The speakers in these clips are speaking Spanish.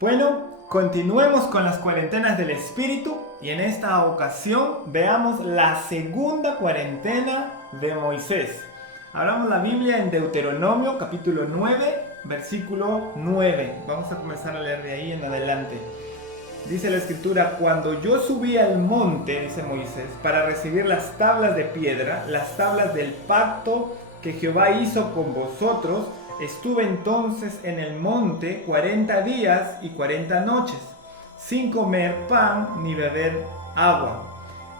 Bueno, continuemos con las cuarentenas del espíritu y en esta ocasión veamos la segunda cuarentena de Moisés. Hablamos la Biblia en Deuteronomio capítulo 9, versículo 9. Vamos a comenzar a leer de ahí en adelante. Dice la escritura: cuando yo subí al monte, dice Moisés, para recibir las tablas de piedra, las tablas del pacto que Jehová hizo con vosotros, estuve entonces en el monte 40 días y 40 noches, sin comer pan ni beber agua.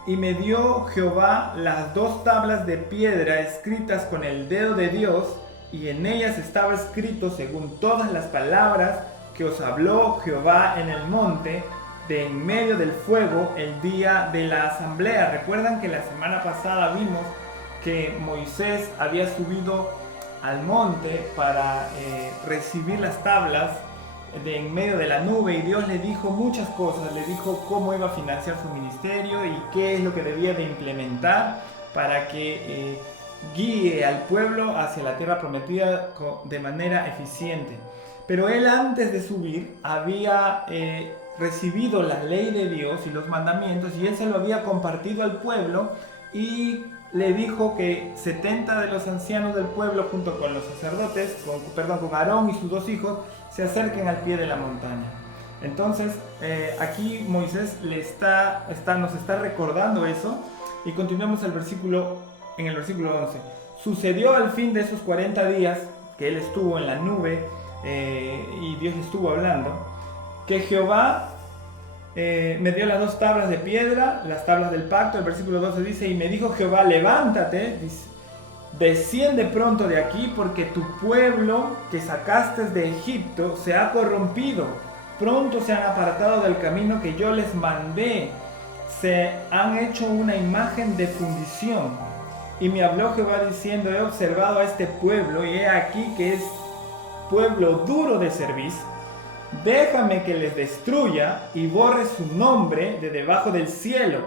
Y me dio Jehová las 2 tablas de piedra escritas con el dedo de Dios, y en ellas estaba escrito según todas las palabras que os habló Jehová en el monte, de en medio del fuego, el día de la asamblea. Recuerdan que la semana pasada vimos que Moisés había subido al monte para recibir las tablas de en medio de la nube, y Dios le dijo muchas cosas. Le dijo cómo iba a financiar su ministerio y qué es lo que debía de implementar para que guíe al pueblo hacia la tierra prometida de manera eficiente. Pero él, antes de subir, había recibido la ley de Dios y los mandamientos, y él se lo había compartido al pueblo, y le dijo que 70 de los ancianos del pueblo, junto con los sacerdotes, con Aarón y sus 2 hijos, se acerquen al pie de la montaña. Entonces aquí Moisés nos está recordando eso, y continuamos en el versículo 11. Sucedió al fin de esos 40 días que él estuvo en la nube y Dios le estuvo hablando, que Jehová me dio las 2 tablas de piedra, las tablas del pacto. El versículo 12 dice: y me dijo Jehová, levántate, desciende pronto de aquí, porque tu pueblo que sacaste de Egipto se ha corrompido, pronto se han apartado del camino que yo les mandé, se han hecho una imagen de fundición. Y me habló Jehová diciendo: he observado a este pueblo, y he aquí que es pueblo duro de cerviz. Déjame que les destruya y borre su nombre de debajo del cielo,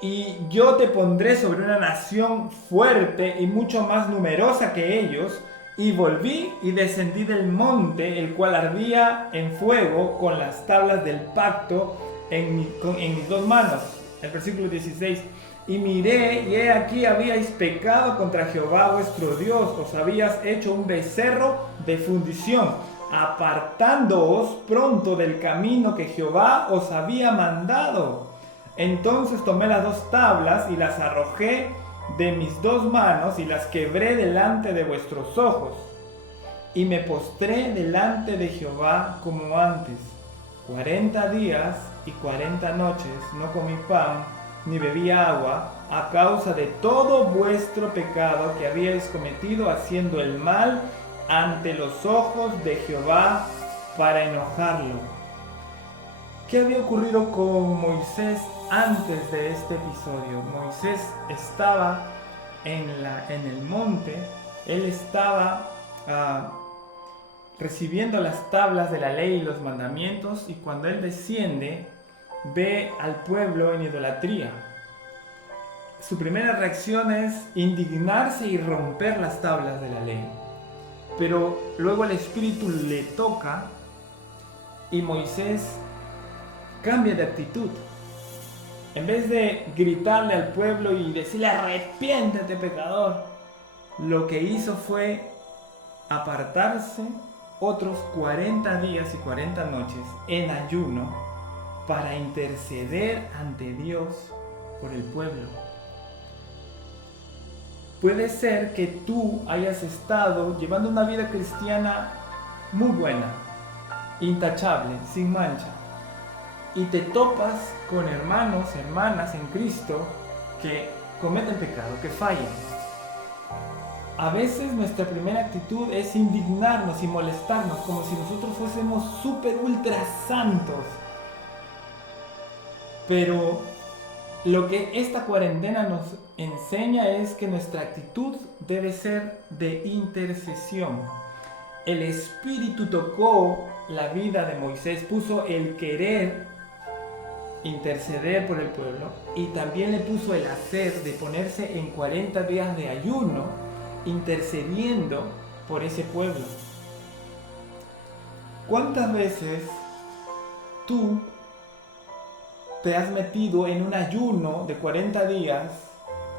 y yo te pondré sobre una nación fuerte y mucho más numerosa que ellos. Y volví y descendí del monte, el cual ardía en fuego, con las tablas del pacto en mis 2 manos. El versículo 16: y miré, y he aquí habíais pecado contra Jehová vuestro Dios, os habías hecho un becerro de fundición, apartándoos pronto del camino que Jehová os había mandado. Entonces tomé las 2 tablas y las arrojé de mis 2 manos, y las quebré delante de vuestros ojos. Y me postré delante de Jehová como antes. 40 días y 40 noches no comí pan ni bebí agua, a causa de todo vuestro pecado que habíais cometido, haciendo el mal ante los ojos de Jehová, para enojarlo. ¿Qué había ocurrido con Moisés antes de este episodio? Moisés estaba en el monte, él estaba recibiendo las tablas de la ley y los mandamientos, y cuando él desciende, ve al pueblo en idolatría. Su primera reacción es indignarse y romper las tablas de la ley. Pero luego el Espíritu le toca y Moisés cambia de actitud. En vez de gritarle al pueblo y decirle: arrepiéntete, pecador, lo que hizo fue apartarse otros 40 días y 40 noches en ayuno para interceder ante Dios por el pueblo. Puede ser que tú hayas estado llevando una vida cristiana muy buena, intachable, sin mancha, y te topas con hermanos, hermanas en Cristo que cometen pecado, que fallan. A veces nuestra primera actitud es indignarnos y molestarnos, como si nosotros fuésemos súper ultra santos. Pero lo que esta cuarentena nos enseña es que nuestra actitud debe ser de intercesión. El Espíritu tocó la vida de Moisés, puso el querer interceder por el pueblo, y también le puso el hacer de ponerse en 40 días de ayuno intercediendo por ese pueblo. ¿Cuántas veces tú te has metido en un ayuno de 40 días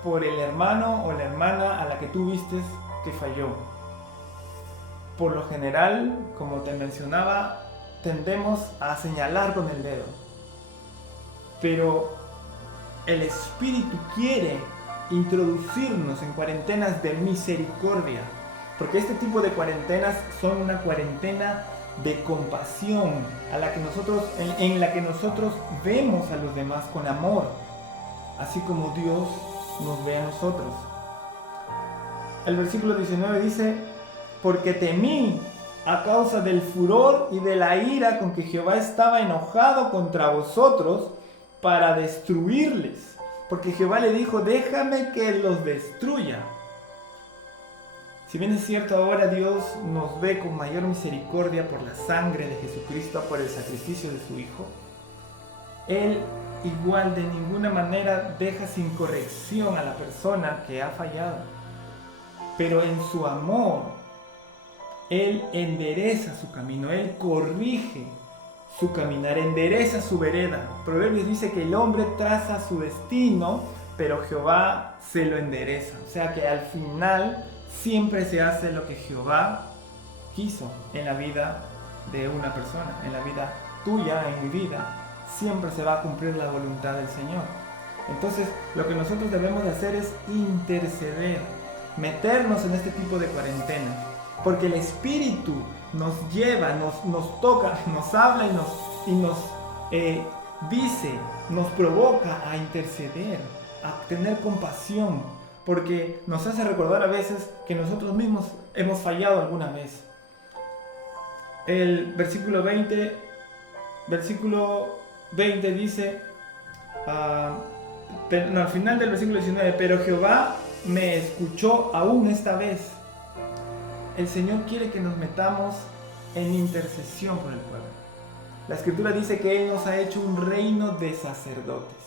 por el hermano o la hermana a la que tú vistes que falló. Por lo general, como te mencionaba, tendemos a señalar con el dedo. Pero el Espíritu quiere introducirnos en cuarentenas de misericordia, porque este tipo de cuarentenas son una cuarentena de compasión en la que nosotros vemos a los demás con amor, así como Dios nos ve a nosotros. El versículo 19 dice: porque temí a causa del furor y de la ira con que Jehová estaba enojado contra vosotros para destruirles, porque Jehová le dijo: déjame que los destruya. Si bien es cierto, ahora Dios nos ve con mayor misericordia por la sangre de Jesucristo, por el sacrificio de su Hijo, Él igual de ninguna manera deja sin corrección a la persona que ha fallado. Pero en su amor, Él endereza su camino, Él corrige su caminar, endereza su vereda. Proverbios dice que el hombre traza su destino, pero Jehová se lo endereza. O sea que al final siempre se hace lo que Jehová quiso en la vida de una persona, en la vida tuya, en mi vida. Siempre se va a cumplir la voluntad del Señor. Entonces, lo que nosotros debemos de hacer es interceder, meternos en este tipo de cuarentena, porque el Espíritu nos lleva, nos toca, nos habla y nos dice, nos provoca a interceder, a tener compasión, porque nos hace recordar a veces que nosotros mismos hemos fallado alguna vez. El versículo 20 dice, al final del versículo 19, pero Jehová me escuchó aún esta vez. El Señor quiere que nos metamos en intercesión por el pueblo. La Escritura dice que Él nos ha hecho un reino de sacerdotes.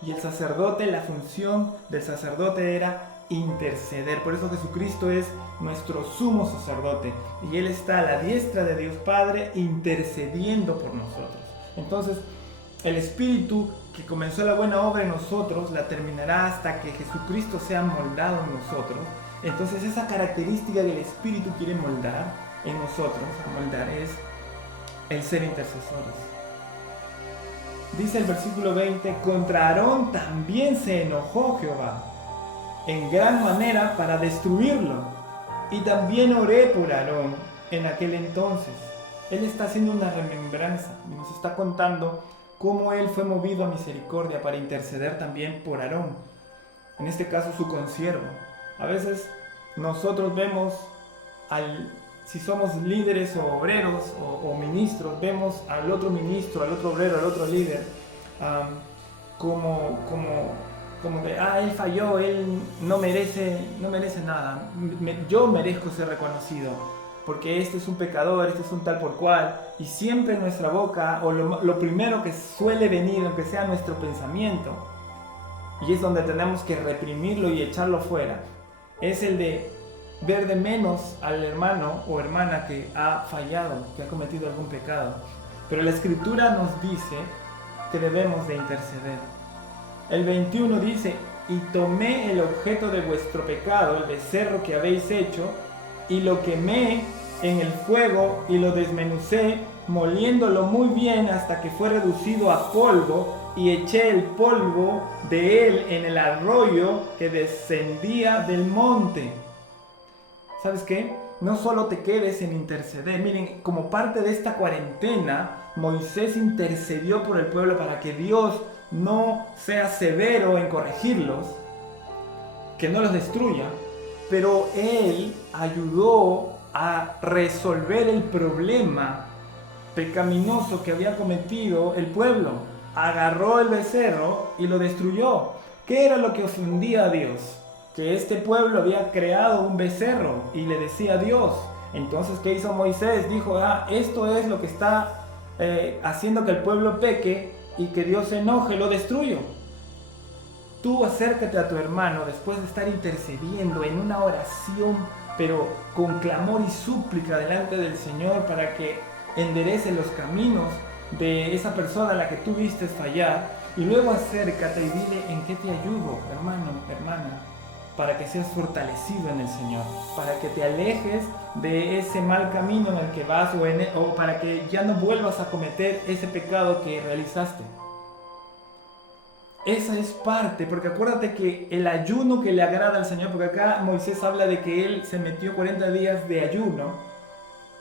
Y el sacerdote, la función del sacerdote era interceder. Por eso Jesucristo es nuestro sumo sacerdote. Y Él está a la diestra de Dios Padre intercediendo por nosotros. Entonces, el Espíritu que comenzó la buena obra en nosotros la terminará hasta que Jesucristo sea moldado en nosotros. Entonces, esa característica que el Espíritu quiere moldar en nosotros, es el ser intercesores. Dice el versículo 20, contra Aarón también se enojó Jehová en gran manera para destruirlo. Y también oré por Aarón en aquel entonces. Él está haciendo una remembranza y nos está contando cómo él fue movido a misericordia para interceder también por Aarón, en este caso su consiervo. A veces nosotros vemos, si somos líderes o obreros o ministros, vemos al otro ministro, al otro obrero, al otro líder, como de, él falló, él no merece nada, yo merezco ser reconocido, porque este es un pecador, este es un tal por cual, y siempre en nuestra boca, o lo primero que suele venir, aunque sea nuestro pensamiento, y es donde tenemos que reprimirlo y echarlo fuera, es el de ver de menos al hermano o hermana que ha fallado, que ha cometido algún pecado. Pero la Escritura nos dice que debemos de interceder. El 21 dice, y tomé el objeto de vuestro pecado, el becerro que habéis hecho, y lo quemé en el fuego y lo desmenucé, moliéndolo muy bien hasta que fue reducido a polvo, y eché el polvo de él en el arroyo que descendía del monte. ¿Sabes qué? No solo te quedes en interceder. Miren, como parte de esta cuarentena, Moisés intercedió por el pueblo para que Dios no sea severo en corregirlos, que no los destruya, pero él ayudó a resolver el problema pecaminoso que había cometido el pueblo. Agarró el becerro y lo destruyó. ¿Qué era lo que ofendía a Dios? Que este pueblo había creado un becerro y le decía a Dios. Entonces, ¿qué hizo Moisés? Dijo, esto es lo que está haciendo que el pueblo peque y que Dios se enoje, lo destruyo. Tú acércate a tu hermano después de estar intercediendo en una oración, pero con clamor y súplica delante del Señor para que enderece los caminos, de esa persona a la que tú viste fallar y luego acércate y dile en qué te ayudo, hermano, hermana, para que seas fortalecido en el Señor, para que te alejes de ese mal camino en el que vas o para que ya no vuelvas a cometer ese pecado que realizaste. Esa es parte, porque acuérdate que el ayuno que le agrada al Señor, porque acá Moisés habla de que él se metió 40 días de ayuno.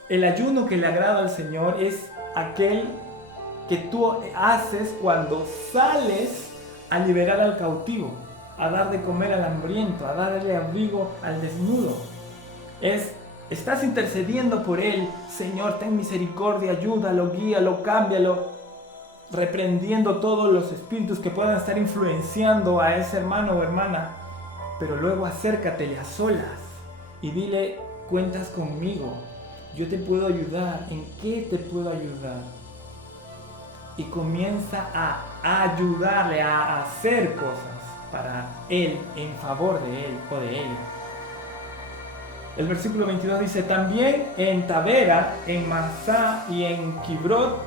El ayuno que le agrada al Señor es aquel que tú haces cuando sales a liberar al cautivo, a dar de comer al hambriento, a darle abrigo al desnudo. Estás intercediendo por él. Señor, ten misericordia, ayúdalo, guíalo, cámbialo, reprendiendo todos los espíritus que puedan estar influenciando a ese hermano o hermana. Pero luego acércatele a solas y dile, cuentas conmigo, yo te puedo ayudar, ¿en qué te puedo ayudar? Y comienza a ayudarle a hacer cosas para él, en favor de él o de ella. El versículo 22 dice, también en Tabera, en Masá y en Kibrot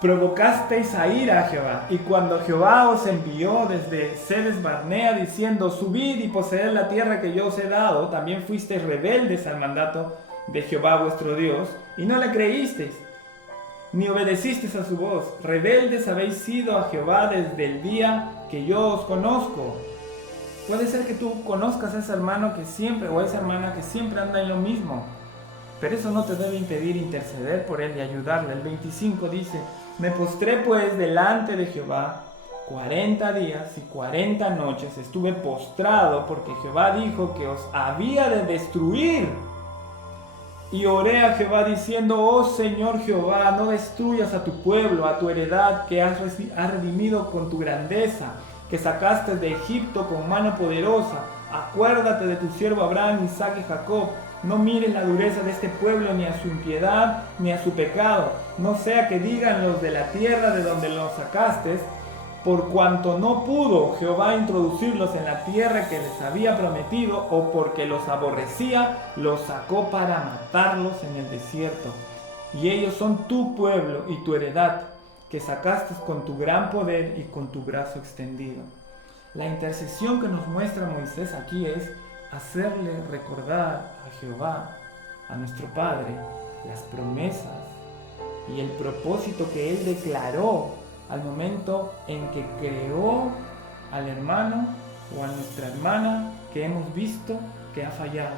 provocasteis a ira a Jehová. Y cuando Jehová os envió desde Sedes Barnea diciendo, subid y poseed la tierra que yo os he dado, también fuisteis rebeldes al mandato de Jehová vuestro Dios, y no le creísteis, ni obedecisteis a su voz. Rebeldes habéis sido a Jehová desde el día que yo os conozco. Puede ser que tú conozcas a ese hermano que siempre, o a esa hermana que siempre anda en lo mismo, pero eso no te debe impedir interceder por él y ayudarle. El 25 dice, me postré pues delante de Jehová 40 días y 40 noches estuve postrado, porque Jehová dijo que os había de destruir. Y oré a Jehová diciendo, oh Señor Jehová, no destruyas a tu pueblo, a tu heredad que has redimido con tu grandeza, que sacaste de Egipto con mano poderosa. Acuérdate de tu siervo Abraham, Isaac y Jacob. No mires la dureza de este pueblo, ni a su impiedad, ni a su pecado. No sea que digan los de la tierra de donde los sacaste, por cuanto no pudo Jehová introducirlos en la tierra que les había prometido, o porque los aborrecía, los sacó para matarlos en el desierto. Y ellos son tu pueblo y tu heredad, que sacaste con tu gran poder y con tu brazo extendido. La intercesión que nos muestra Moisés aquí es hacerle recordar a Jehová, a nuestro Padre, las promesas y el propósito que Él declaró al momento en que creó al hermano o a nuestra hermana que hemos visto que ha fallado.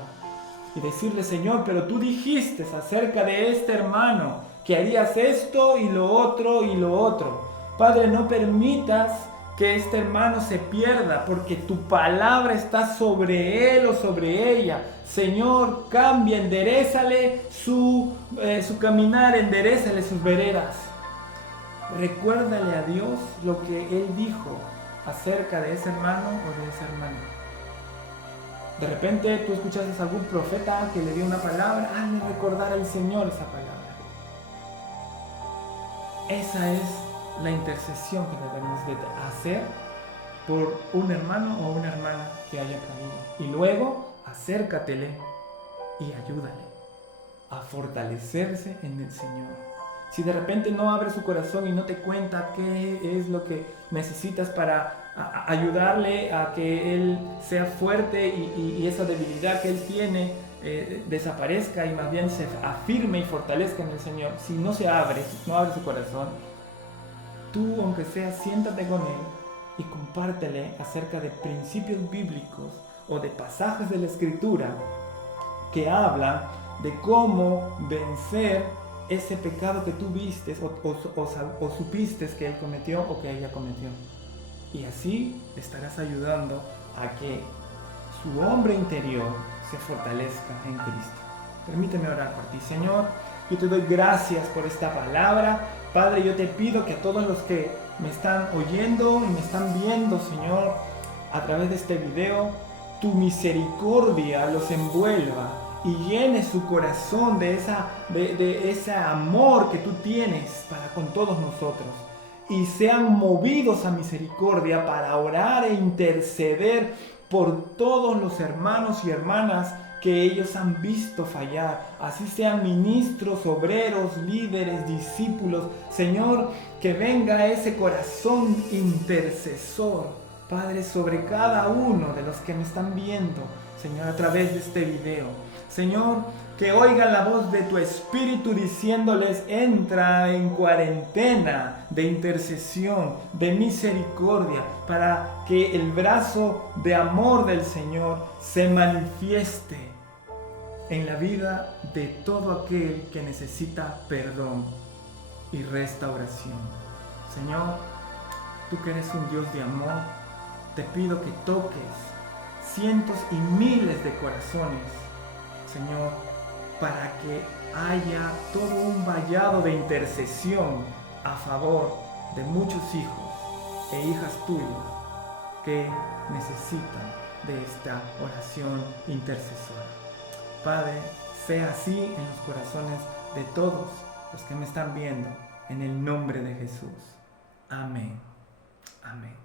Y decirle, Señor, pero tú dijiste acerca de este hermano que harías esto y lo otro y lo otro. Padre, no permitas que este hermano se pierda, porque tu palabra está sobre él o sobre ella. Señor, cambia, enderézale su caminar, enderézale sus veredas. Recuérdale a Dios lo que Él dijo acerca de ese hermano o de esa hermana. De repente tú escuchaste a algún profeta que le dio una palabra, hazle recordar al Señor esa palabra. Esa es la intercesión que debemos de hacer por un hermano o una hermana que haya caído. Y luego acércatele y ayúdale a fortalecerse en el Señor. Si de repente no abre su corazón y no te cuenta qué es lo que necesitas para ayudarle a que él sea fuerte y esa debilidad que él tiene desaparezca y más bien se afirme y fortalezca en el Señor, si no abre su corazón, tú, aunque sea, siéntate con él y compártele acerca de principios bíblicos o de pasajes de la Escritura que hablan de cómo vencer ese pecado que tú vistes o supiste que él cometió o que ella cometió. Y así le estarás ayudando a que su hombre interior se fortalezca en Cristo. Permíteme orar por ti, Señor. Yo te doy gracias por esta palabra. Padre, yo te pido que a todos los que me están oyendo y me están viendo, Señor, a través de este video, tu misericordia los envuelva y llene su corazón de ese amor que tú tienes para con todos nosotros. Y sean movidos a misericordia para orar e interceder por todos los hermanos y hermanas que ellos han visto fallar. Así sean ministros, obreros, líderes, discípulos. Señor, que venga ese corazón intercesor, Padre, sobre cada uno de los que me están viendo, Señor, a través de este video. Señor, que oigan la voz de tu Espíritu diciéndoles: entra en cuarentena de intercesión, de misericordia, para que el brazo de amor del Señor se manifieste en la vida de todo aquel que necesita perdón y restauración. Señor, tú que eres un Dios de amor, te pido que toques cientos y miles de corazones, Señor, para que haya todo un vallado de intercesión a favor de muchos hijos e hijas tuyas que necesitan de esta oración intercesora. Padre, sea así en los corazones de todos los que me están viendo, en el nombre de Jesús. Amén. Amén.